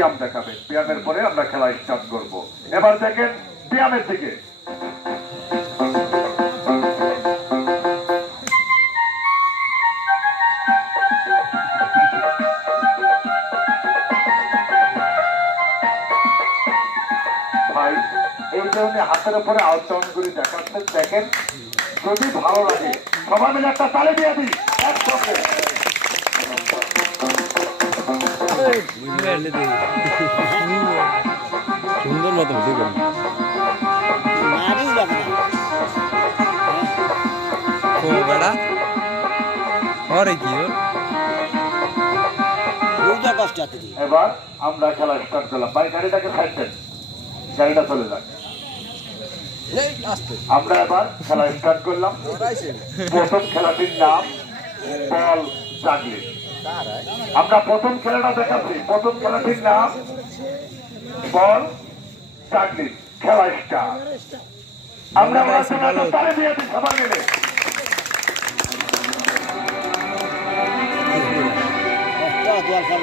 ব্যায়াম দেখাবেন ব্যায়ামের পরে আমরা খেলা স্টার্ট করব। এবার দেখেন ব্যায়ামের দিকে। ভাই এই হাতের উপরে আউটডাউন করে দেখাচ্ছেন দেখেন। যদি ভালো লাগে সবাই মিলে একটা তালে দিয়ে দিই একসঙ্গে। সুন্দর মতো ভিডিও বেড়া কি এবার আমরা খেলা স্টার্ট করলাম। ভাই গাড়িটাকে সাইড দেন। গাড়িটা চলে যাক। আমরা এবার খেলা স্টার্ট করলাম। প্রথম খেলাটির নাম বল চাকলি আমরা প্রথম খেলাটা দেখাচ্ছি। প্রথম খেলাটির নাম বল চাকরি খেলা স্টার্ট আমরা আমরা খেলাটা তালে দিয়ে দিই সবাই মিলে।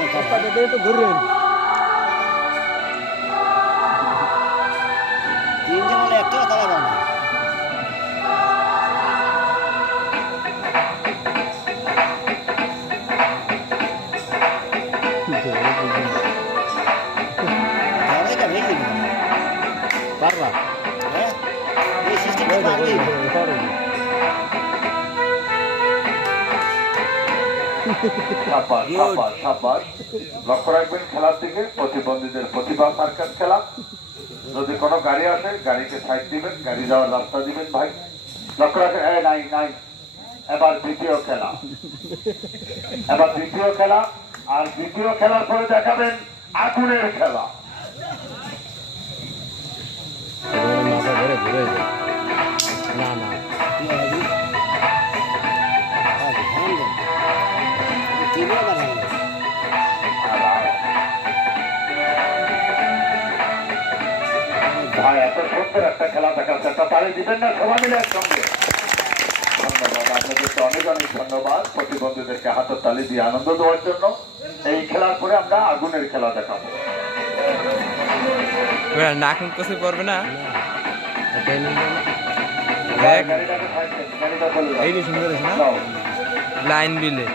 কষ্ট যদি কোনো গাড়ি আসে, গাড়িকে সাইড দিবেন, গাড়ি যাওয়ার রাস্তা দিবেন ভাই। লক্ষ্য রাখেন, এই নাই নাই। এবার দ্বিতীয় খেলা। এবার দ্বিতীয় খেলা, আর দ্বিতীয় খেলার পরে দেখাবেন আগুনের খেলা। ঘুরে যায় ভাই এত সুন্দর একটা খেলা দেখাচ্ছে। একটা তালি দিবেন না সবাই মিলে একসঙ্গে। ধন্যবাদ আপনাদেরকে অনেক অনেক ধন্যবাদ। প্রতিবন্ধীদেরকে হাতের তালি দিয়ে আনন্দ দেওয়ার জন্য। এই খেলার পরে আমরা আগুনের খেলা দেখাবো। নাক কষে পড়বে না। লাইন বিলে।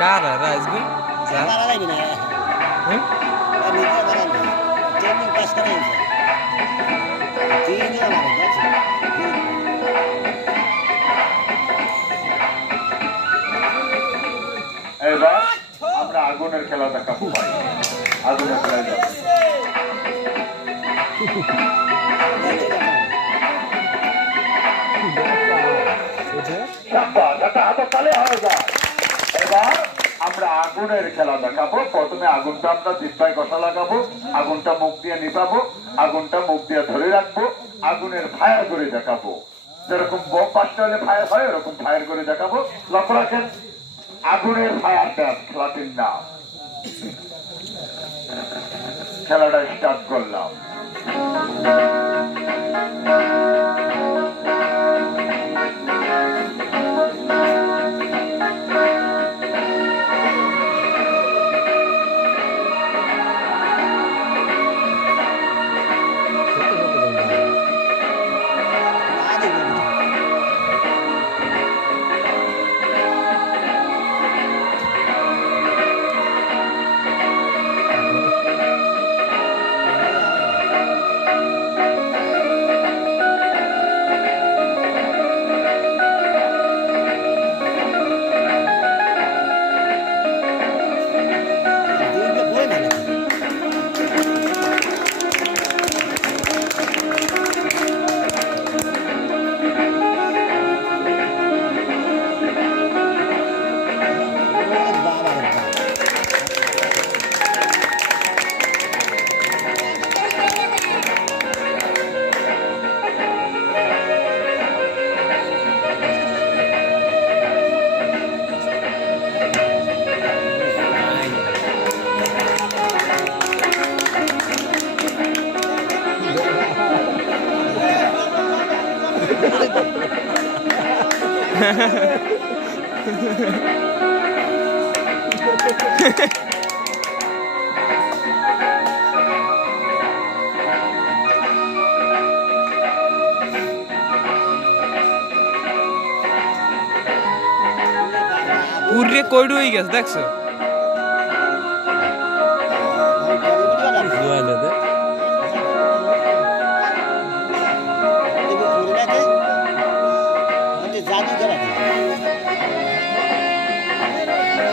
কার আর মানে এবার আমরা আগুনের খেলা দেখাবো আগুনের খেলায় যাব। চাপা, যাতে হাতের তালে হয়ে যায়। এবার আমরা আগুনের খেলা দেখাবো। প্রথমে আগুনটা আমরা জিব্বায় কষা লাগাবো, আগুনটা মুখ দিয়ে নিপাবো আগুনটা মুখ দিয়ে ধরে রাখব, আগুনের ফায়ার করে দেখাবো। যেরকম বোম পাঁচটা হলে ফায়ার হয় এরকম ফায়ার করে দেখাবো। লক্ষ্য রাখেন, আগুনের ফায়ার ড্যান্স খেলাটির নাম। খেলাটা স্টার্ট করলাম। এবার পুরে কইডু হয়ে গেছে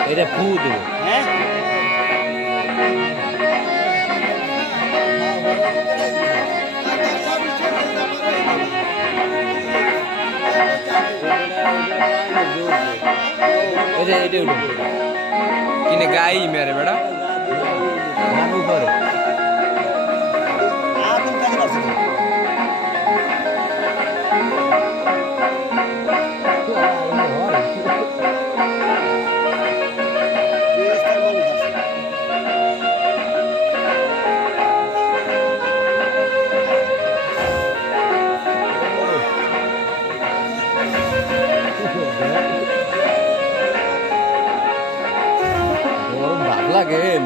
এটা ফু দেবো। হ্যাঁ এটা এটা কিনে গাই মেরে নাম উপরে nada que ver.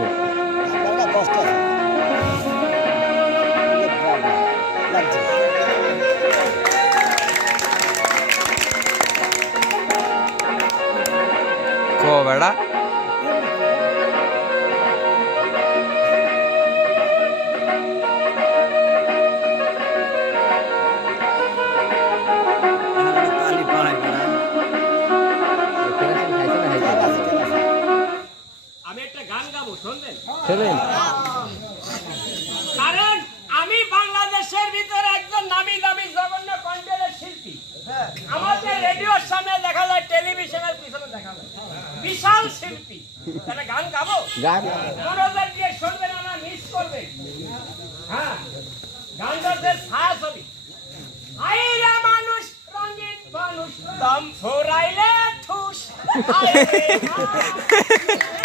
Verdad? শুনবেন কারণ আমি বাংলাদেশের ভিতরে একজন নামি দামি জঘন্য কণ্ঠের শিল্পী। আমাদের রেডিওর সামনে দেখা যায় টেলিভিশনের পিছনে দেখা যায়। বিশাল শিল্পী। তাহলে গান গাবো? গান? মনোযোগ দিয়ে শুনবেন আমার মিস করবে। হ্যাঁ গানটাতে ছায়া ছবি আইরা মানুষ রঙিন মানুষ। দম ফুরাইলে ঠুস। আইরে